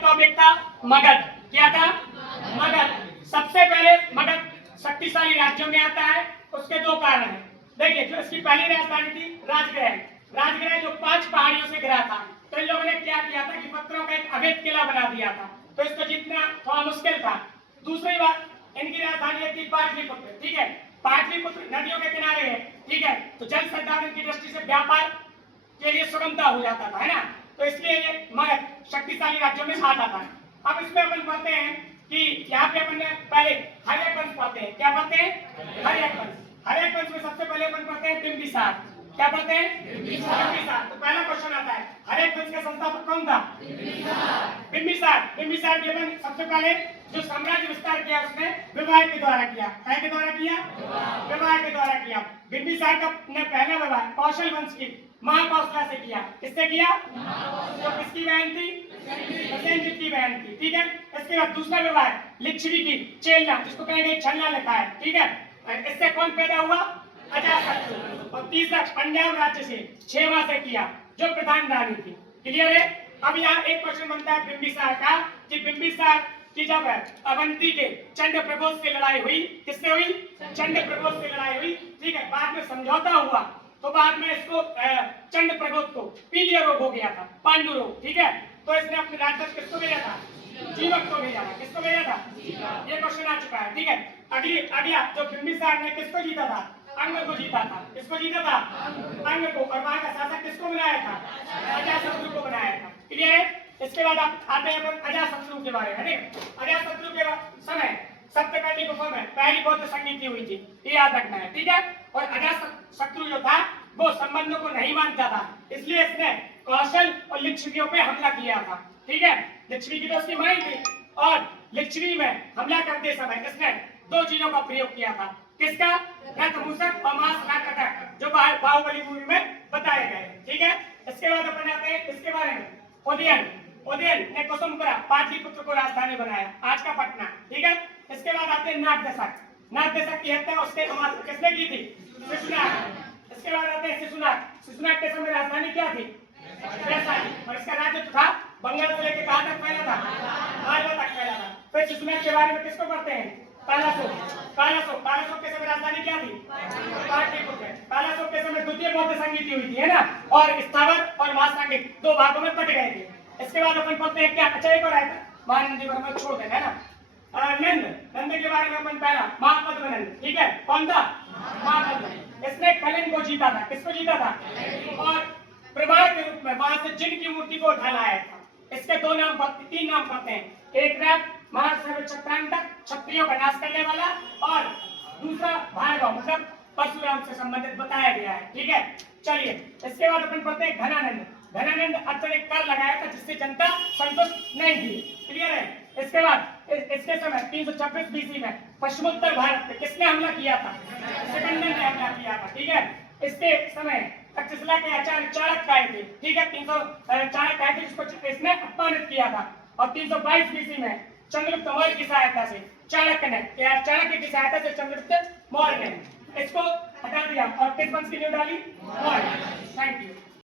Topic था मगध। क्या था? मगध। सबसे पहले मगध शक्तिशाली राज्यों में आता है। उसके दो कारण हैं। देखिए, जो इसकी पहली राजधानी थी राजगृह। राजगृह जो 5 पहाड़ियों से घिरा था। तो इन लोगों ने क्या किया था कि पत्थरों का एक अवैध किला बना दिया था, तो इसको जीतना थोड़ा मुश्किल था। दूसरी बात, इनकी राजधानी थी पाटलिपुत्र। ठीक है, पाटलिपुत्र नदियों के किनारे है। ठीक है, तो जल संसाधन की दृष्टि से व्यापार के लिए सुगमता हो जाता था, है ना। तो इसलिए ये मगध शक्तिशाली राज्यों में आता था। अब इसमें अपन पढ़ते हैं कि यहाँ पे अपन पहले हर्यक वंश पढ़ते हैं। क्या पढ़ते हैं? हर्यक वंश। हर्यक वंश में सबसे पहले अपन पढ़ते हैं बिंबिसार। क्या पढ़ते हैं? बिंबिसार। तो पहला क्वेश्चन आता है, हर्यक वंश का संस्थापक कौन था? बिंबिसार। बिंबिसार के अपन सबसे पहले जो साम्राज्य विस्तार किया उसने विवाह के द्वारा किया। के द्वारा किया? विवाह के द्वारा किया। बिंबिसार का ने पहला विवाह कौशल वंश की महाकौशला से किया। किससे किया? तो किसकी बहन थी? प्रसेनजित की बहन थी। ठीक है, इसके बाद दूसरा विवाह लिच्छवी की चेलना, जिसको कहेंगे छलना लिखा है। ठीक है, इससे कौन पैदा हुआ? अजातशत्रु। और तीसरा पंजाब राज्य से छेवा से किया, जो प्रधान रानी थी। क्लियर है? अब यहाँ एक क्वेश्चन बनता है बिंबिसार का कि बिंबिसार की जब अवंती के चंड प्रबोध से लड़ाई हुई, किससे हुई? चंड प्रबोध से लड़ाई हुई। ठीक है, बाद में समझौता हुआ, तो बाद में इसको चंड प्रबोध को पीलिया रोग हो गया था, पांडु रोग। ठीक है, तो इसने अपने राजदूत किसको भेजा था? जीवक को भेजा था। किसको भेजा था? ये क्वेश्चन आ चुका है। ठीक है, अगला जो बिंबिसार ने किसको जीता था? अंग को जीता था। किसको जीता था? अंग को। और वहां का शासक किसको बनाया था? अजातशत्रु को बनाया था। क्लियर है? इसके बाद आप आते हैं अजातशत्रु के बारे में। अजातशत्रु के समय सप्तकर्णी गुफा में पहली बौद्ध संगीति हुई थी, ये याद रखना है। ठीक है, और अजातशत्रु जो था वो संबंधों को नहीं मानता था, इसलिए इसने कौशल और लिच्छवियों पे हमला किया था। ठीक है, लिच्छवी की तो उसकी माई थी, और लिच्छवी में हमला करते समय इसने 2 चीजों का प्रयोग किया था। किसका? रथमूषक और महासनाकटक, जो बाहुबली मूवी में बताए गए। ठीक है, इसके बाद अपन आते हैं इसके बारे में उदयन। उदयन ने कुसुमपुरा पाटलिपुत्र को राजधानी बनाया, आज का पटना। ठीक है, इसके बाद आते हैं नागदशक। नागदशक की हत्या उसके किसने की थी? शिशुनाग। इसके बाद आते हैं शिशुनाग। शिशुनाग के समय राजधानी क्या थी? वैशाली। और इसका राज्य था बंगाल से लेकर कहां तक फैला था? मालवा तक फैला था। फिर शिशुनाग के बारे में किसको पढ़ते हैं? कालाशोक के समय राजधानी क्या थी? पाटलिपुत्र। कालाशोक के समय द्वितीय बौद्ध संगीति हुई थी, है ना, और स्थावर और महासांगिक 2 भागों में बट गए थे। इसके बाद अपन पढ़ते हैं क्या? अच्छा, एक और आया था महानंदी वर्मा, छोड़ देना, है ना। नंद। नंद के बारे में अपन पहला महापद्मनंद। ठीक है, कौन था? महापद्म। इसने कलिंग को जीता था। किसको जीता था? और प्रभाव के रूप में वहां से जिन की मूर्ति को उठा लाया था। इसके 3 नाम पढ़ते हैं। एक नाम महासर्व चक्रांतक, क्षत्रियों का नाश करने वाला, और दूसरा भार्गव, मतलब परशुराम से संबंधित बताया गया है। ठीक है, चलिए इसके बाद अपन पढ़ते हैं घनानंद। घनानंद अत्यधिक कर लगाया था, जिससे जनता संतुष्ट नहीं थी। क्लियर है? इसके बाद इसके समय 326 बीसी में पश्चिमोत्तर भारत पे किसने हमला किया था? सिकंदर ने हमला किया था। ठीक है, इसके समय तक्षशिला के आचार्य चाणक्य आए थे। ठीक है, 300 चाणक्य आए थे, जिसको इसने अपमानित किया था। और 322 बीसी में चंद्रगुप्त मौर्य की सहायता से चाणक्य की सहायता से चंद्रगुप्त मौर्य ने इसको हटा दिया और किस वंश की नींव डाली? मौर्य। Thank you.